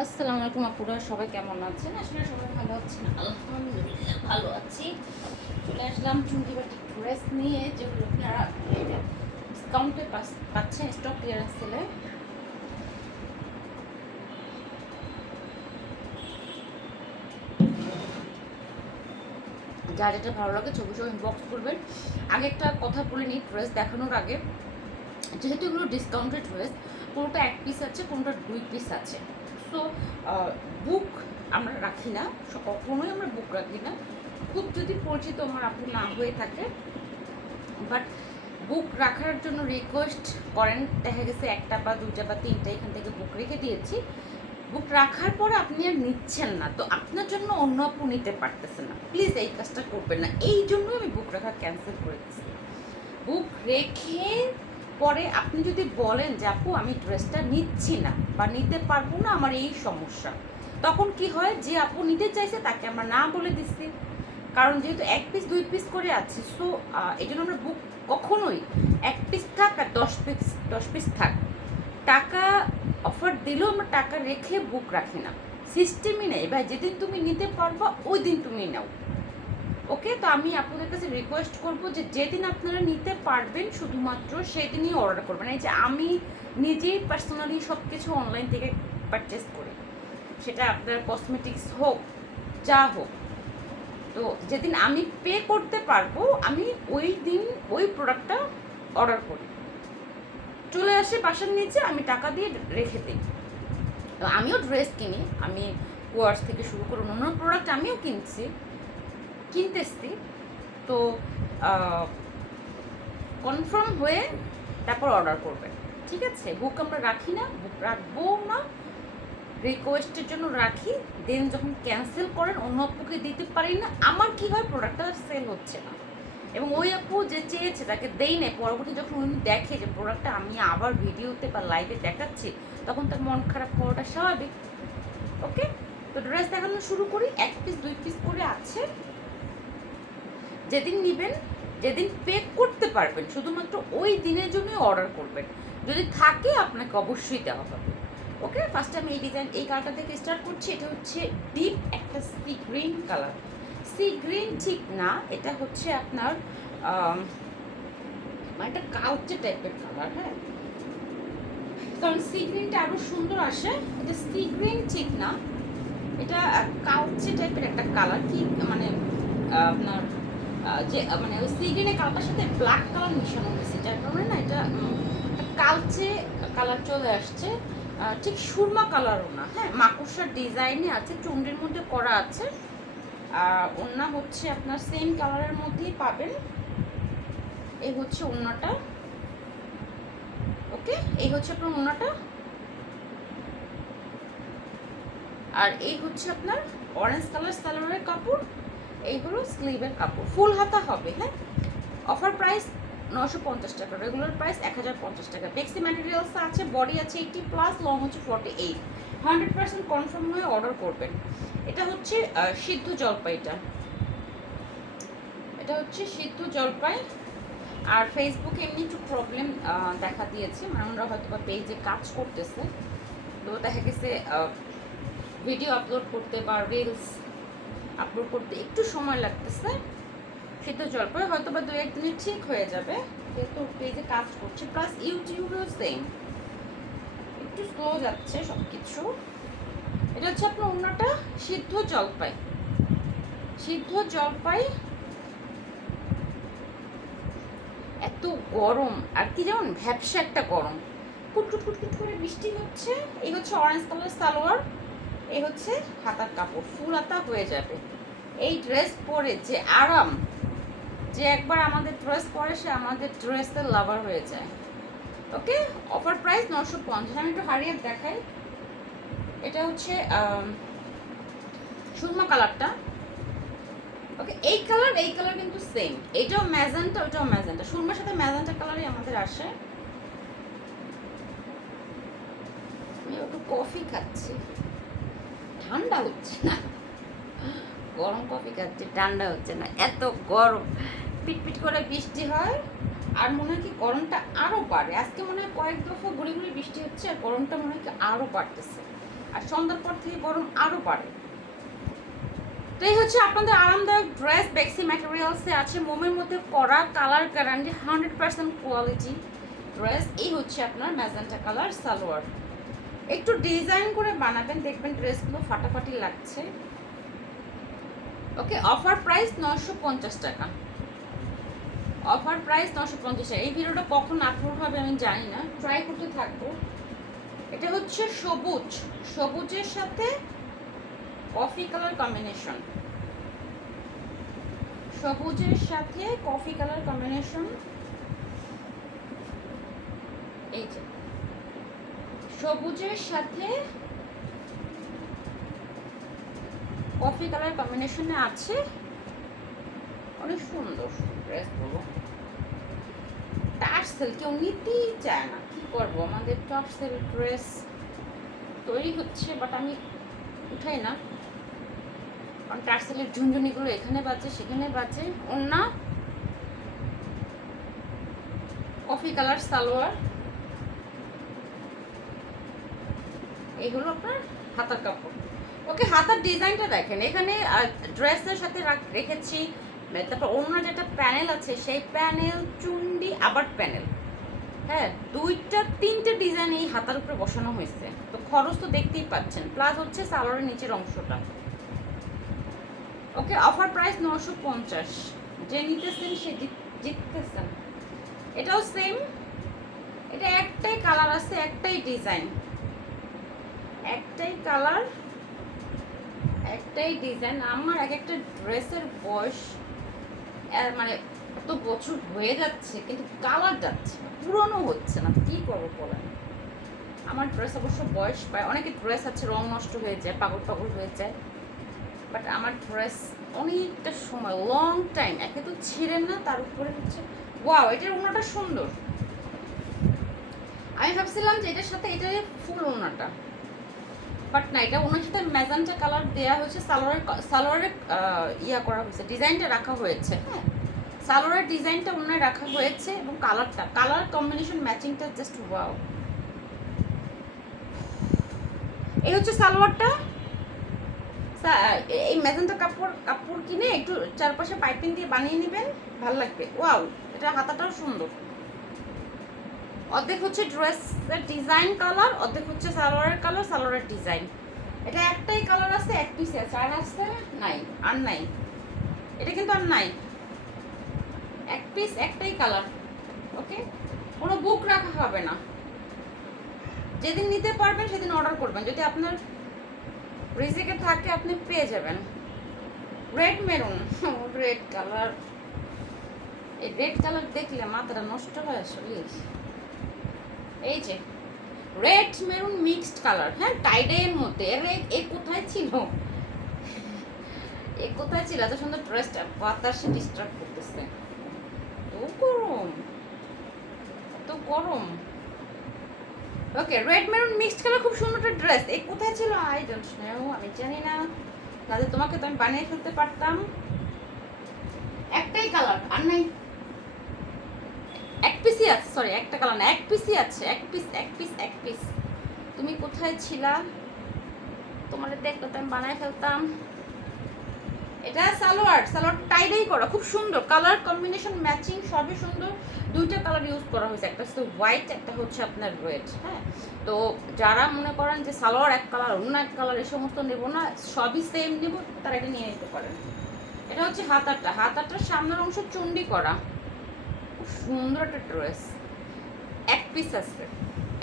আসসালামু আলাইকুম আপুরা, সবাই কেমন আছেন? আসলে সবাই ভালো আছেন। আলহামদুলিল্লাহ, ভালো আছি। চলে আসলাম চুমকি বাটি ড্রেস নিয়ে, যেগুলো আপনারা ডিসকাউন্টে পাচ্ছেন স্টক ক্লিয়ারেন্স সেলে যার যেটা ভালো লাগে, ছবি ছবি বক্স করবেন। আগে একটা কথা বলে নিই ড্রেস দেখানোর আগে। যেহেতু এগুলো ডিসকাউন্টেড ড্রেস কোনোটা এক পিস আছে কোনোটা দুই পিস আছে। সো বুক আমরা রাখি না কখনোই আমরা বুক রাখি না। খুব যদি পরিচিত আমার আপু না হয়ে থাকে বাট বুক রাখার জন্য রিকোয়েস্ট করেন, দেখা গেছে একটা বা দুটা বা তিনটা এখান থেকে বুক রেখে দিয়েছি। বুক রাখার পরে আপনি আর নিচ্ছেন না, তো আপনার জন্য অন্য আপু নিতে পারতেছে না। প্লিজ এই কাজটা করবেন না। এই জন্য আমি বুক রাখা ক্যান্সেল করে দিচ্ছি বুক রেখে পরে আপনি যদি বলেন যে, আপু, আমি ড্রেসটা নিচ্ছি না বা নিতে পারব না, আমার এই সমস্যা। তখন কি হয় যে, আপু, নিতে চাইছে, তাকে আমরা না বলে দিচ্ছি। কারণ যেহেতু এক পিস দুই পিস করে আছে সো এই জন্য আমরা বুক কখনোই এক পিস থাক আর দশ পিস দশ পিস থাক। টাকা অফার দিলেও আমরা টাকা রেখে বুক রাখি না। সিস্টেমই নেই, ভাই, যেদিন তুমি নিতে পারবা, ওই দিন তুমি নাও। ওকে, তো আমি আপনাদের কাছে রিকোয়েস্ট করব যে যেদিন আপনারা নিতে পারবেন শুধুমাত্র সেদিনই অর্ডার করবেন। এই যে আমি নিজেই পার্সোনালি সব কিছু অনলাইন থেকে পারচেস করি। সেটা আপনার কসমেটিক্স হোক, যা হোক। তো যেদিন আমি পে করতে পারব, আমি ওই দিন ওই প্রোডাক্টটা অর্ডার করি। চলে আসে বাসার নিচে, আমি টাকা দিয়ে রেখে দিই। আমিও ড্রেস কিনি, আমি কোয়ার্স থেকে শুরু করে অন্য প্রোডাক্ট আমিও কিনছি। কিনতেছি। তো কনফার্ম হয়ে তারপর অর্ডার করবেন ঠিক আছে? বুক আমরা রাখি না বুক রাখব না। রিকোয়েস্টের জন্য রাখি। দেন যখন ক্যান্সেল করেন, অন্য আপুকে দিতে পারি না। আমার কি হয় প্রোডাক্টটা সেল হচ্ছে না। এবং ওই আপু যে চেয়েছে, তাকে দেই নেই। পরবর্তী যখন উনি দেখে যে প্রোডাক্টটা আমি আবার ভিডিওতে বা লাইভে দেখাচ্ছি, তখন তার মন খারাপ হওয়াটা স্বাভাবিক। ওকে তো ড্রেস দেখানো শুরু করি। এক পিস দুই পিস করে আছে। যেদিন নেবেন, যেদিন পে করতে পারবেন, শুধুমাত্র ওই দিনের জন্যই অর্ডার করবেন। যদি থাকে, আপনাকে অবশ্যই দেওয়া হবে। ওকে ফার্স্ট আমি এই ডিজাইন এই কালারটা থেকে স্টার্ট করছি। এটা হচ্ছে ডিপ একটা sea green colour sea green ঠিক না, এটা হচ্ছে আপনার মানে একটা কালচে টাইপের কালার হ্যাঁ? কারণ সি গ্রিনটা আরও সুন্দর আসে। এটা সি গ্রিন ঠিক না। এটা কালচে টাইপের একটা কালার কি মানে আপনার যে মানে ওই সি গ্রিনের কালারটার সাথে ব্ল্যাক কালার মিশানো হয়েছে, যার কারণে না এটা কালচে কালার চলে আসছে। ঠিক সুরমা কালারও না হ্যাঁ মাকুসার ডিজাইনে আছে চুন্ডির মধ্যে করা আছে। আর ওড়না হচ্ছে আপনার সেম কালারের মধ্যেই পাবেন। এই হচ্ছে ওড়নাটা। ওকে এই হচ্ছে আপনার ওড়নাটা। আর এই হচ্ছে আপনার অরেঞ্জ কালার সালোয়ারের কাপড়। এই হলো স্লিভের কাপড়। ফুল হাতা হবে হ্যাঁ? অফার প্রাইস নশো পঞ্চাশ টাকা। রেগুলার প্রাইস এক হাজার পঞ্চাশ টাকা। বেক্সি ম্যাটেরিয়ালস আছে বডি আছে এইটি প্লাস লং হচ্ছে forty eight hundred percent confirm হয়ে অর্ডার করবেন। এটা হচ্ছে সিদ্ধ জলপাইটা। এটা হচ্ছে সিদ্ধ জলপাই। আর ফেসবুকে এমনি একটু প্রবলেম দেখা দিয়েছে। মানে হয়তো বা পেজে কাজ করতেছে। তো দেখা গেছে ভিডিও আপলোড করতে বা রিলস আপলোড করতে একটু সময় লাগতেছে সিদ্ধ জলপাই হয়তো বা দু একদিনে ঠিক হয়ে যাবে। যেহেতু পেজে কাজ করছে প্লাস ইউটিউবেও সেম একটু স্লো যাচ্ছে সব কিছু এটা হচ্ছে আপনার অন্যটা সিদ্ধ জলপাই। সিদ্ধ জলপাই এত গরম, আর কি যেমন ভ্যাবসা একটা গরম। কুটকুট কুটকুট করে বৃষ্টি হচ্ছে, এই হচ্ছে অরেঞ্জ কালার সালোয়ার, এই হচ্ছে হাতার কাপড়, ফুল হাতা হয়ে যাবে। এই ড্রেস পরে যে আরাম, যে একবার আমাদের ড্রেস পরে সে আমাদের ড্রেসের লাভার হয়ে যায়। ওকে অফার প্রাইস নশো পঞ্চাশ। আমি একটু হারিয়ে দেখাই। এটা হচ্ছে সুরমা কালারটা ওকে এই কালার এই কালার কিন্তু সেম এটাও ম্যাজেন্টা ওটাও ম্যাজেন্টা সুরমার সাথে ম্যাজেন্টা কালারই আমাদের আসে। আমি একটু কফি খাচ্ছি। ঠান্ডা হচ্ছে না? গরম কফি খাচ্ছি, ঠান্ডা হচ্ছে না, এত গরম। পিটপিট করে বৃষ্টি হয়, আর মনে হয় কি গরমটা আরও বাড়ে। আজকে মনে হয় কয়েক দফা ঘুরে ঘুরে বৃষ্টি হচ্ছে, আর গরমটা মনে হয় কি আরও বাড়তেছে। আর সন্ধ্যার পর থেকে গরম আরও বাড়ে। তো এই হচ্ছে আপনাদের আরামদায়ক ড্রেস, বেক্সি ম্যাটেরিয়ালসে আছে মোমের মধ্যে করা colour guarantee, hundred percent quality dress. এই হচ্ছে আপনার ম্যাজেন্টা কালার সালোয়ার। একটু ডিজাইন করে বানাবেন, দেখবেন ড্রেসগুলো ফাটাফাটি লাগছে। ওকে অফার প্রাইস নশো পঞ্চাশ টাকা। অফার প্রাইস নশো পঞ্চাশ টাকা। এই ভিডিওটা কখন আপলোড হবে আমি জানি না। ট্রাই করতে থাকব। এটা হচ্ছে সবুজ। সবুজের সাথে কফি কালার কম্বিনেশন সবুজের সাথে কফি কালার কম্বিনেশন এই যে। সবুজের সাথে কফি কালার কম্বিনেশনে আছে। অনেক সুন্দর ড্রেসগুলো টার্সেল কেউ নিতেই চায় না। কি করব? আমাদের টার্সেল ড্রেস তৈরি হচ্ছে বাট আমি উঠাই না। কারণ টার্সেলের ঝুনঝুনিগুলো এখানে বাজে, সেখানে বাজে। অন্য কফি কালার, সালোয়ার। এগুলো আপনার হাতার কাপড়। ওকে, হাতার ডিজাইনটা দেখেন। এখানে ড্রেসের সাথে রাখ- রেখেছি। তারপর অন্য যেটা প্যানেল আছে, সেই প্যানেল, চুন্ডি, আবার প্যানেল। হ্যাঁ দুইটা, তিনটে ডিজাইন এই হাতার উপরে বসানো হয়েছে। তো খরচ তো দেখতেই পাচ্ছেন। প্লাস হচ্ছে সালোয়ারের নিচের অংশটা। ওকে, অফার প্রাইস নশো পঞ্চাশ। যে নিতেছেন, সে জিত- জিততেছেন। এটাও সেম। এটা একটাই কালার আছে, একটাই ডিজাইন। একটাই কালার। একটাই ডিজাইন আমার এক একটা ড্রেসের বয়স মানে এত বছর হয়ে যাচ্ছে, কিন্তু কালার যাচ্ছে পুরনো হচ্ছে না, কি করব বলেন? আমার ড্রেস অবশ্য বয়স পায় অনেকে ড্রেস আছে, রং নষ্ট হয়ে যায়, পাগল পাগল হয়ে যায় বাট আমার ড্রেস অনেকটা সময় লং টাইম একে তো ছিঁড়ে না, তার উপরে হচ্ছে ওয়াও এটার ওনাটা সুন্দর। আমি ভাবছিলাম যে এটার সাথে এটার ফুল ওনাটা বাট না এটা ওনার সাথে ম্যাজেন্টা কালার দেওয়া হয়েছে সালোয়ারের সালোয়ারের ইয়া করা হয়েছে ডিজাইনটা রাখা হয়েছে। হ্যাঁ। সালোয়ারের ডিজাইনটা ওনার রাখা হয়েছে এবং কালারটা কালার কম্বিনেশন ম্যাচিংটা জাস্ট ওয়াও। এই হচ্ছে সালোয়ারটা। এই ম্যাজেন্টা কাপড় কাপড় কিনে একটু চারপাশে পাইপিং দিয়ে বানিয়ে নেবেন ভালো লাগবে। ওয়াও এটা হাতাটাও সুন্দর। অর্ধেক হচ্ছে ড্রেসের ডিজাইন কালার, অর্ধেক হচ্ছে সালোয়ারের কালার, সালোয়ারের ডিজাইন। এটা একটাই কালার আছে, এক পিসে আছে। আর আছে নাই, আর নাই। এটা কিন্তু আর নাই। এক পিস একটাই কালার ওকে কোনো বুক রাখা হবে না। যেদিন নিতে পারবেন, সেদিন অর্ডার করবেন। যদি আপনার রিজিকে থাকে, আপনি পেয়ে যাবেন। রেড মেরুন রেড কালার এই রেড কালার দেখলে মাথাটা নষ্ট হয় আসলে। এই যে রেড মেরুন মিক্সড কালার হ্যাঁ টাইডের মধ্যে এ- কোথায় ছিল? এ কোথায় ছিল? এত সুন্দর ড্রেসটা বাতাসে ডিস্টার্ব করতেছে। তো গরম, এত গরম। Okay red maroon mixed colour খুব সুন্দর একটা ড্রেস এ কোথায় ছিল? আই ডোন্ট নো আমি জানি না। তাহলে তোমাকে তো আমি বানিয়ে ফেলতে পারতাম। একটাই কালার আর নাই। পিসই আছে সরি একটা কালার না, এক পিসই আছে, এক পিস এক পিস এক পিস তুমি কোথায় ছিলা? তোমার দেখলে তো আমি বানায় ফেলতাম। এটা সালোয়ার সালোয়ার টাইডেই করা, খুব সুন্দর। কালার কম্বিনেশন ম্যাচিং সবই সুন্দর। দুইটা কালার ইউজ করা হয়েছে, একটা হচ্ছে হোয়াইট একটা হচ্ছে আপনার রেড হ্যাঁ? তো যারা মনে করেন যে সালোয়ার এক কালার অন্য এক কালার এই সমস্ত নেব না, সবই সেম নেব, তারা এটা নিয়ে নিতে পারেন। এটা হচ্ছে হাতারটা, হাতারটার সামনের অংশ চন্ডি করা। খুব সুন্দর একটা ড্রেস এক পিস আছে,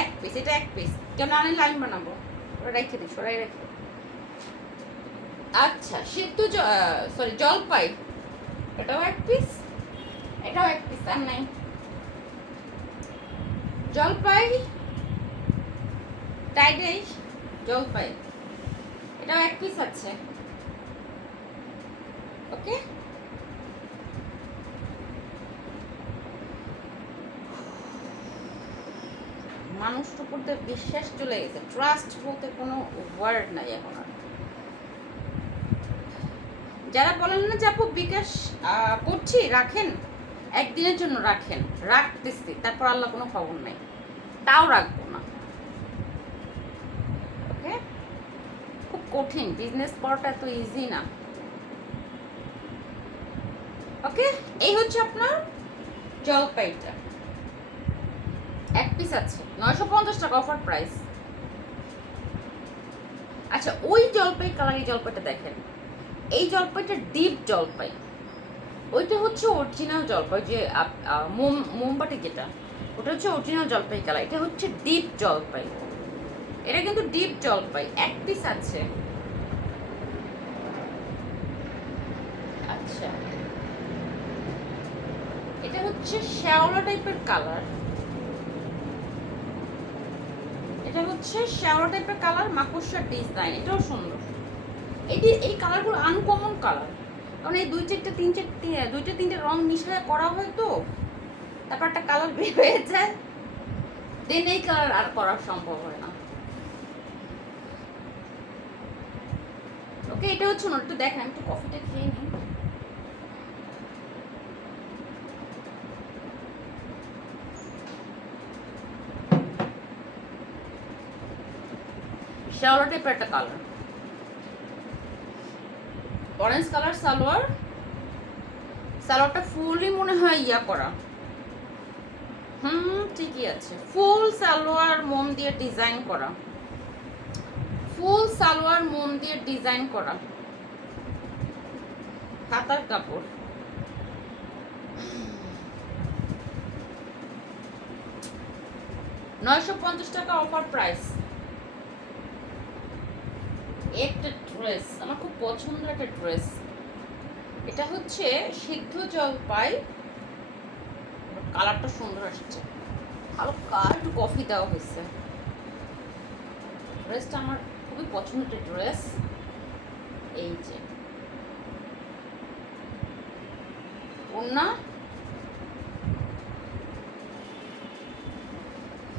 এক পিস এটা এক পিস কেন আমি লাইন বানাবো? ওরা রেখে দিই সরাই রেখে আচ্ছা সিদ্ধ সরি জলপাই, এটাও এক পিস এটাও এক পিস আর নাই। জলপাই টাইডেই জলপাই, এটাও এক পিস আছে। ওকে মানুষের উপর দিয়ে বিশ্বাস চলে গেছে। ট্রাস্ট বলতে কোনো ওয়ার্ড নাই এখন আর। যারা বলেন না যে আপু বিকাশ করছি, রাখেন, একদিনের জন্য রাখেন, রাখতেছি, তারপর আল্লাহ কোনো খবর নাই। তাও রাখব না। ওকে? খুব কঠিন বিজনেস করাটা এত ইজি না। ওকে? এই হচ্ছে আপনার জলপাইটা এক পিস আছে, নয়শো পঞ্চাশ টাকা অফার প্রাইস আচ্ছা ওই জলপাই কালার এই জলপাইটা দেখেন। এই জলপাইটা ডিপ জলপাই। ওইটা হচ্ছে অরিজিনাল জলপাই, যে মোম, মোমবাতি যেটা, ওটা হচ্ছে অরিজিনাল জলপাই কালার। এটা হচ্ছে ডিপ জলপাই। এটা কিন্তু ডিপ জলপাই, এক পিস আছে। আচ্ছা। এটা হচ্ছে শ্যাওলা টাইপের কালার। এটা হচ্ছে শ্যাওলা টাইপের কালার মাকড়সার ডিজাইন এটাও সুন্দর। এটি, এই কালারগুলো আনকমন কালার কারণ এই দুই চারটে, তিন চারটে দুইটা, তিনটে রং মিশায় করা হয় তো, তারপর একটা কালার বের হয়ে যায়। দেন এই কালার আর করা সম্ভব হয় না। ওকে এটা হচ্ছে একটু দেখেন, একটু কফিটা খেয়ে নিই শ্যাওলা টাইপের কালার অরেঞ্জ কালার সালোয়ার। সালোয়ারটা ফুলই মনে হয় ইয়া করা। হুম, ঠিকই আছে। ফুল সালোয়ার মোম দিয়ে ডিজাইন করা। ফুল সালোয়ার মোম দিয়ে ডিজাইন করা। হাতার কাপড়। নয়শো পঞ্চাশ টাকা অফার প্রাইস একটা ড্রেস, আমার খুব পছন্দের একটা ড্রেস। এটা হচ্ছে সিদ্ধ জলপাই কালারটা সুন্দর আসছে। হালকা একটু কফি দেওয়া হয়েছে। ড্রেসটা আমার খুবই পছন্দের ড্রেস। এই যে। ওনা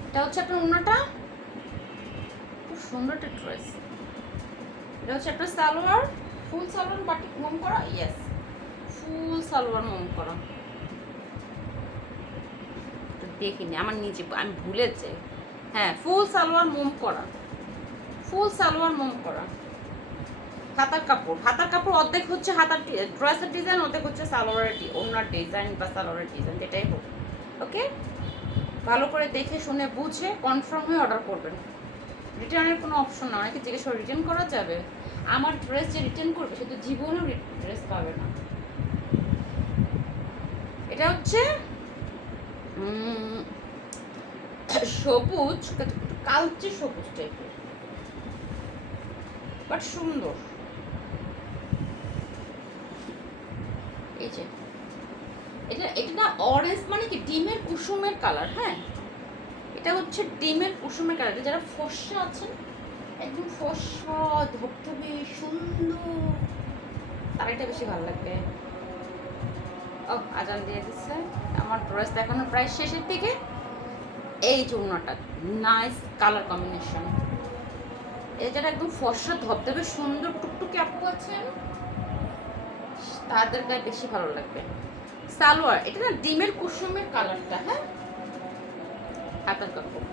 এটা হচ্ছে আপনার ওনাটা খুব সুন্দর একটা ড্রেস। এটা হচ্ছে আপনার সালোয়ার, ফুল সালোয়ার বাটি মোম করা ইয়েস ফুল সালোয়ার, মোম করা। একটু দেখিনি আমার নিজে, আমি ভুলেছি হ্যাঁ ফুল সালোয়ার, মোম করা। ফুল সালোয়ার, মোম করা। হাতার কাপড় হাতার কাপড় অর্ধেক হচ্ছে হাতার ড্রেসের ডিজাইন অর্ধেক হচ্ছে সালোয়ারের ওনার ডিজাইন বা সালোয়ারের ডিজাইন যেটাই হোক। ওকে ভালো করে দেখে, শুনে, বুঝে কনফার্ম হয়ে অর্ডার করবেন। রিটার্নের কোনো অপশন না, অনেকে জিজ্ঞেস করে রিটার্ন করা যাবে? আমার ড্রেস যে রিটার্ন করবে, সে তো জীবনেও ড্রেস পাবে না। এটা হচ্ছে সবুজ কালচে সবুজ টাইপের বাট সুন্দর। এই যে। এটা এটা না অরেঞ্জ মানে কি? ডিমের কুসুমের কালার হ্যাঁ? এটা হচ্ছে ডিমের কুসুমের কালার। যারা ফর্সা আছেন, একদম ফর্সা, ধবধবে, সুন্দর তার এটা বেশি ভালো লাগবে। ও আজান দিয়ে দিচ্ছে। আমার ড্রেস দেখানোর প্রায় শেষের দিকে। এই চুনাটা নাইস কালার কম্বিনেশন যারা একদম ফর্সা, ধবধবে, সুন্দর, টুকটুকে আপু আছেন, তাদের গায়ে বেশি ভালো লাগবে। সালোয়ার, এটা না ডিমের কুসুমের কালারটা হ্যাঁ? হাতার কাপড়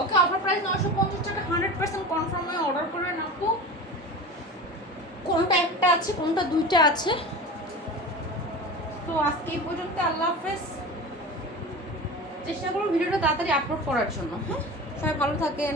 ওকে অফার প্রাইস নশো পঞ্চাশ টাকা হান্ড্রেড পার্সেন্ট কনফার্ম হয়ে অর্ডার করে আপু কোনটা একটা আছে, কোনটা দুইটা আছে? তো আজকে এই পর্যন্ত আল্লাহ হাফেজ। চেষ্টা করব ভিডিওটা তাড়াতাড়ি আপলোড করার জন্য হ্যাঁ? সবাই ভালো থাকেন।